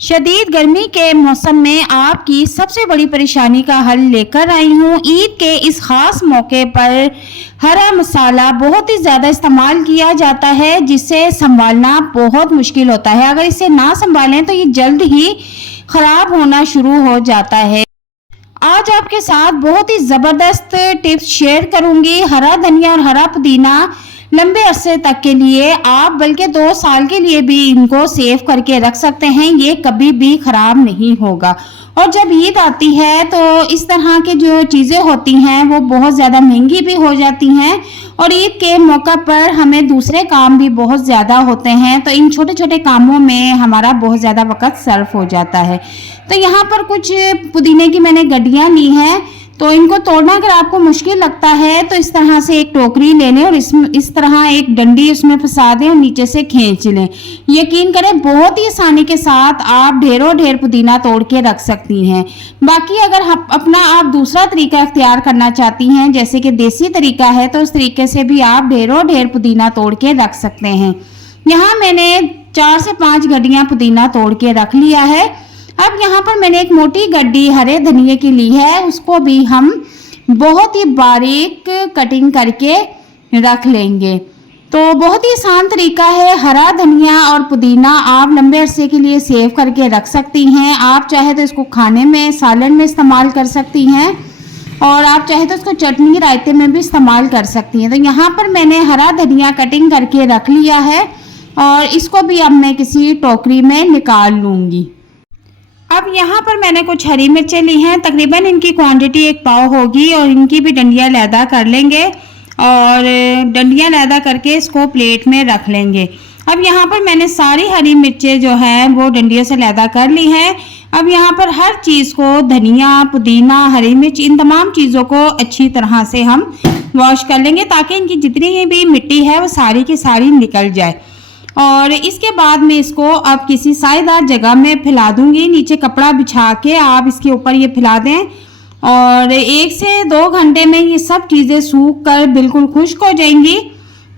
शदीद गर्मी के मौसम में आपकी सबसे बड़ी परेशानी का हल लेकर आई हूँ। ईद के इस खास मौके पर हरा मसाला बहुत ही ज़्यादा इस्तेमाल किया जाता है, जिससे संभालना बहुत मुश्किल होता है। अगर इसे ना संभालें तो ये जल्द ही ख़राब होना शुरू हो जाता है। आज आपके साथ बहुत ही ज़बरदस्त टिप्स शेयर करूंगी। हरा धनिया और हरा पुदीना लंबे अरसे तक के लिए, आप बल्कि 2 साल के लिए भी इनको सेव करके रख सकते हैं। ये कभी भी खराब नहीं होगा। और जब ईद आती है तो इस तरह की जो चीज़ें होती हैं वो बहुत ज़्यादा महंगी भी हो जाती हैं, और ईद के मौका पर हमें दूसरे काम भी बहुत ज़्यादा होते हैं, तो इन छोटे छोटे कामों में हमारा बहुत ज़्यादा वक्त सर्फ हो जाता है। तो यहाँ पर कुछ पुदीने की मैंने गड्डियाँ ली हैं, तो इनको तोड़ना अगर आपको मुश्किल लगता है तो इस तरह से एक टोकरी ले लें और इस तरह एक डंडी उसमें फंसा दें और नीचे से खींच लें। यकीन करें बहुत ही आसानी के साथ आप ढेरों ढेर पुदीना तोड़ के रख सकती हैं। बाकी अगर अपना आप दूसरा तरीका इख्तियार करना चाहती हैं, जैसे कि देसी तरीका है, तो उस तरीके से भी आप ढेरों ढेर पुदीना तोड़ के रख सकते हैं। यहाँ मैंने 4 से 5 गड्डियाँ पुदीना तोड़ के रख लिया है। अब यहाँ पर मैंने एक मोटी गड्डी हरे धनिये की ली है, उसको भी हम बहुत ही बारीक कटिंग करके रख लेंगे। तो बहुत ही आसान तरीका है। हरा धनिया और पुदीना आप लंबे अरसे के लिए सेव करके रख सकती हैं। आप चाहे तो इसको खाने में, सालन में इस्तेमाल कर सकती हैं, और आप चाहे तो इसको चटनी रायते में भी इस्तेमाल कर सकती हैं। तो यहाँ पर मैंने हरा धनिया कटिंग करके रख लिया है, और इसको भी अब मैं किसी टोकरी में निकाल लूँगी। अब यहाँ पर मैंने कुछ हरी मिर्चें ली हैं, तकरीबन इनकी क्वांटिटी 1 पाव होगी, और इनकी भी डंडियाँ लैदा कर लेंगे, और डंडियाँ लैदा करके इसको प्लेट में रख लेंगे। अब यहाँ पर मैंने सारी हरी मिर्चें जो हैं वो डंडियों से लैदा कर ली हैं। अब यहाँ पर हर चीज़ को, धनिया, पुदीना, हरी मिर्च, इन तमाम चीज़ों को अच्छी तरह से हम वॉश कर लेंगे, ताकि इनकी जितनी भी मिट्टी है वो सारी की सारी निकल जाए। और इसके बाद में इसको अब किसी सायेदार जगह में फैला दूंगी। नीचे कपड़ा बिछा के आप इसके ऊपर ये फैला दें, और 1 से 2 घंटे में ये सब चीज़ें सूख कर बिल्कुल खुश्क हो जाएंगी।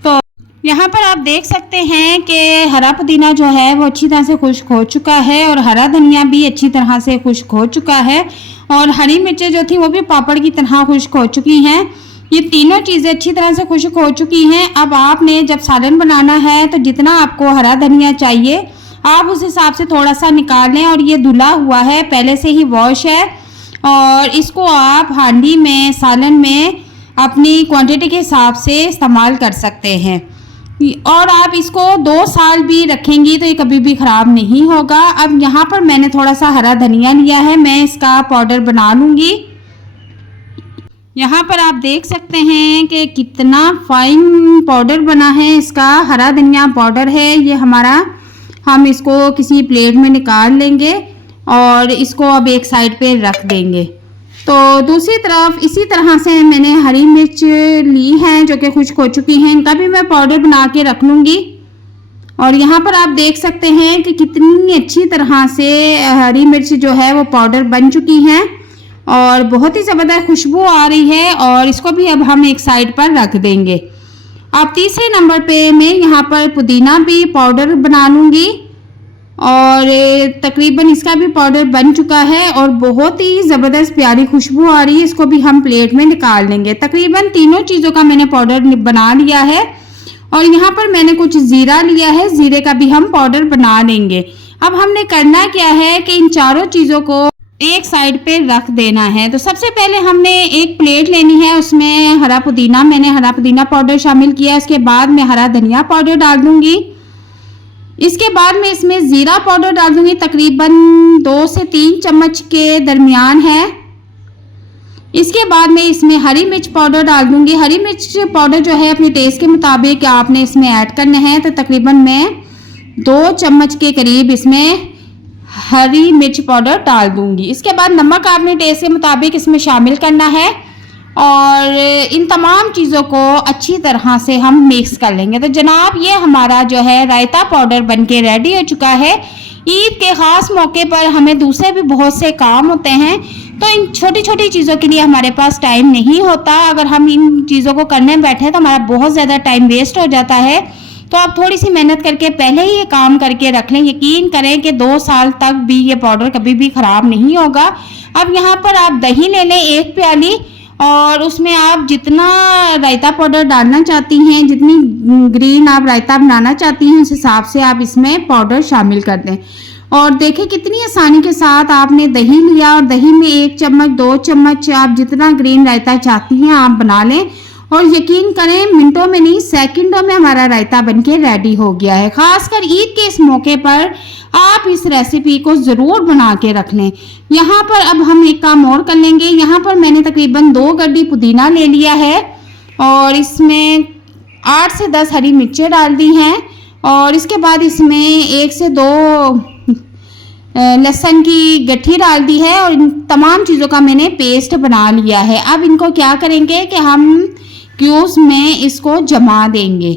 तो यहाँ पर आप देख सकते हैं कि हरा पुदीना जो है वो अच्छी तरह से खुश्क हो चुका है, और हरा धनिया भी अच्छी तरह से खुश्क हो चुका है, और हरी मिर्चें जो थी वो भी पापड़ की तरह खुश्क हो चुकी हैं। ये तीनों चीज़ें अच्छी तरह से खुश्क हो चुकी हैं। अब आपने जब सालन बनाना है तो जितना आपको हरा धनिया चाहिए आप उस हिसाब से थोड़ा सा निकाल लें, और ये धुला हुआ है, पहले से ही वॉश है, और इसको आप हांडी में, सालन में अपनी क्वांटिटी के हिसाब से इस्तेमाल कर सकते हैं। और आप इसको 2 साल भी रखेंगी तो ये कभी भी ख़राब नहीं होगा। अब यहाँ पर मैंने थोड़ा सा हरा धनिया लिया है, मैं इसका पाउडर बना लूँगी। यहाँ पर आप देख सकते हैं कि कितना फाइन पाउडर बना है। इसका हरा धनिया पाउडर है ये हमारा। हम इसको किसी प्लेट में निकाल लेंगे और इसको अब एक साइड पे रख देंगे। तो दूसरी तरफ इसी तरह से मैंने हरी मिर्च ली हैं जो कि खुश्क हो चुकी हैं, इनका भी मैं पाउडर बना के रख लूँगी। और यहाँ पर आप देख सकते हैं कि कितनी अच्छी तरह से हरी मिर्च जो है वो पाउडर बन चुकी हैं, और बहुत ही ज़बरदस्त खुशबू आ रही है। और इसको भी अब हम एक साइड पर रख देंगे। अब तीसरे नंबर पे मैं यहाँ पर पुदीना भी पाउडर बना लूँगी, और तकरीबन इसका भी पाउडर बन चुका है, और बहुत ही ज़बरदस्त प्यारी खुशबू आ रही है। इसको भी हम प्लेट में निकाल लेंगे। तकरीबन तीनों चीज़ों का मैंने पाउडर बना लिया है, और यहाँ पर मैंने कुछ ज़ीरा लिया है, ज़ीरे का भी हम पाउडर बना लेंगे। अब हमने करना क्या है कि इन चारों चीज़ों को एक साइड पे रख देना है। तो सबसे पहले हमने एक प्लेट लेनी है, उसमें मैंने हरा पुदीना पाउडर शामिल किया। इसके बाद मैं हरा धनिया पाउडर डाल दूंगी। इसके बाद मैं इसमें ज़ीरा पाउडर डाल दूंगी, तकरीबन 2 से 3 चम्मच के दरमियान है। इसके बाद मैं इसमें हरी मिर्च पाउडर डाल दूंगी। हरी मिर्च पाउडर जो है अपने टेस्ट के मुताबिक आपने इसमें ऐड करना है। तो तकरीबन मैं 2 चम्मच के करीब इसमें हरी मिर्च पाउडर डाल दूंगी। इसके बाद नमक आपने टेस्ट के मुताबिक इसमें शामिल करना है, और इन तमाम चीज़ों को अच्छी तरह से हम मिक्स कर लेंगे। तो जनाब ये हमारा जो है रायता पाउडर बनके रेडी हो चुका है। ईद के ख़ास मौके पर हमें दूसरे भी बहुत से काम होते हैं, तो इन छोटी छोटी चीज़ों के लिए हमारे पास टाइम नहीं होता। अगर हम इन चीज़ों को करने बैठे तो हमारा बहुत ज़्यादा टाइम वेस्ट हो जाता है। तो आप थोड़ी सी मेहनत करके पहले ही ये काम करके रख लें। यकीन करें कि 2 साल तक भी ये पाउडर कभी भी ख़राब नहीं होगा। अब यहाँ पर आप दही ले लें 1 प्याली, और उसमें आप जितना रायता पाउडर डालना चाहती हैं, जितनी ग्रीन आप रायता बनाना चाहती हैं, उस हिसाब से आप इसमें पाउडर शामिल कर दें। और देखें कितनी आसानी के साथ आपने दही लिया, और दही में 1 चम्मच 2 चम्मच आप जितना ग्रीन रायता चाहती हैं आप बना लें। और यकीन करें मिनटों में नहीं सेकंडों में हमारा रायता बनके रेडी हो गया है। खासकर ईद के इस मौके पर आप इस रेसिपी को ज़रूर बना के रख लें। यहाँ पर अब हम एक काम और कर लेंगे। यहाँ पर मैंने तकरीबन 2 गड्डी पुदीना ले लिया है, और इसमें 8 से 10 हरी मिर्चें डाल दी हैं, और इसके बाद इसमें 1 से 2 लहसुन की गट्ठी डाल दी है, और इन तमाम चीज़ों का मैंने पेस्ट बना लिया है। अब इनको क्या करेंगे कि हम क्यूब्स में इसको जमा देंगे।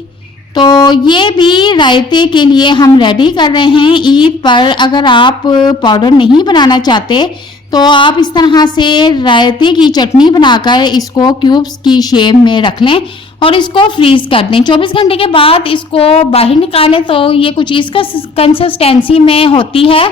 तो ये भी रायते के लिए हम रेडी कर रहे हैं ईद पर। अगर आप पाउडर नहीं बनाना चाहते तो आप इस तरह से रायते की चटनी बनाकर इसको क्यूब्स की शेप में रख लें और इसको फ्रीज़ कर दें। 24 घंटे के बाद इसको बाहर निकालें तो ये कुछ इस कंसिस्टेंसी में होती है।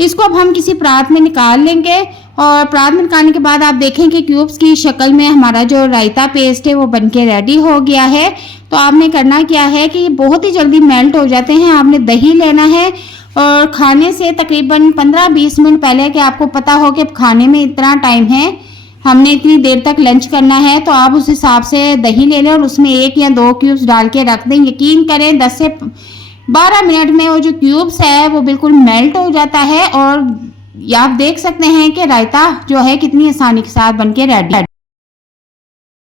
इसको अब हम किसी परात में निकाल लेंगे, और परात में निकालने के बाद आप देखें कि क्यूब्स की शक्ल में हमारा जो रायता पेस्ट है वो बनके रेडी हो गया है। तो आपने करना क्या है कि ये बहुत ही जल्दी मेल्ट हो जाते हैं। आपने दही लेना है, और खाने से तकरीबन 15-20 मिनट पहले, कि आपको पता हो कि खाने में इतना टाइम है, हमने इतनी देर तक लंच करना है, तो आप उस हिसाब से दही ले लें और उसमें 1 या 2 क्यूब्स डाल के रख दें। यकीन करें 10 से 12 मिनट में वो जो क्यूब्स है वो बिल्कुल मेल्ट हो जाता है, और आप देख सकते हैं कि रायता जो है कितनी आसानी के साथ बनके रेडी है।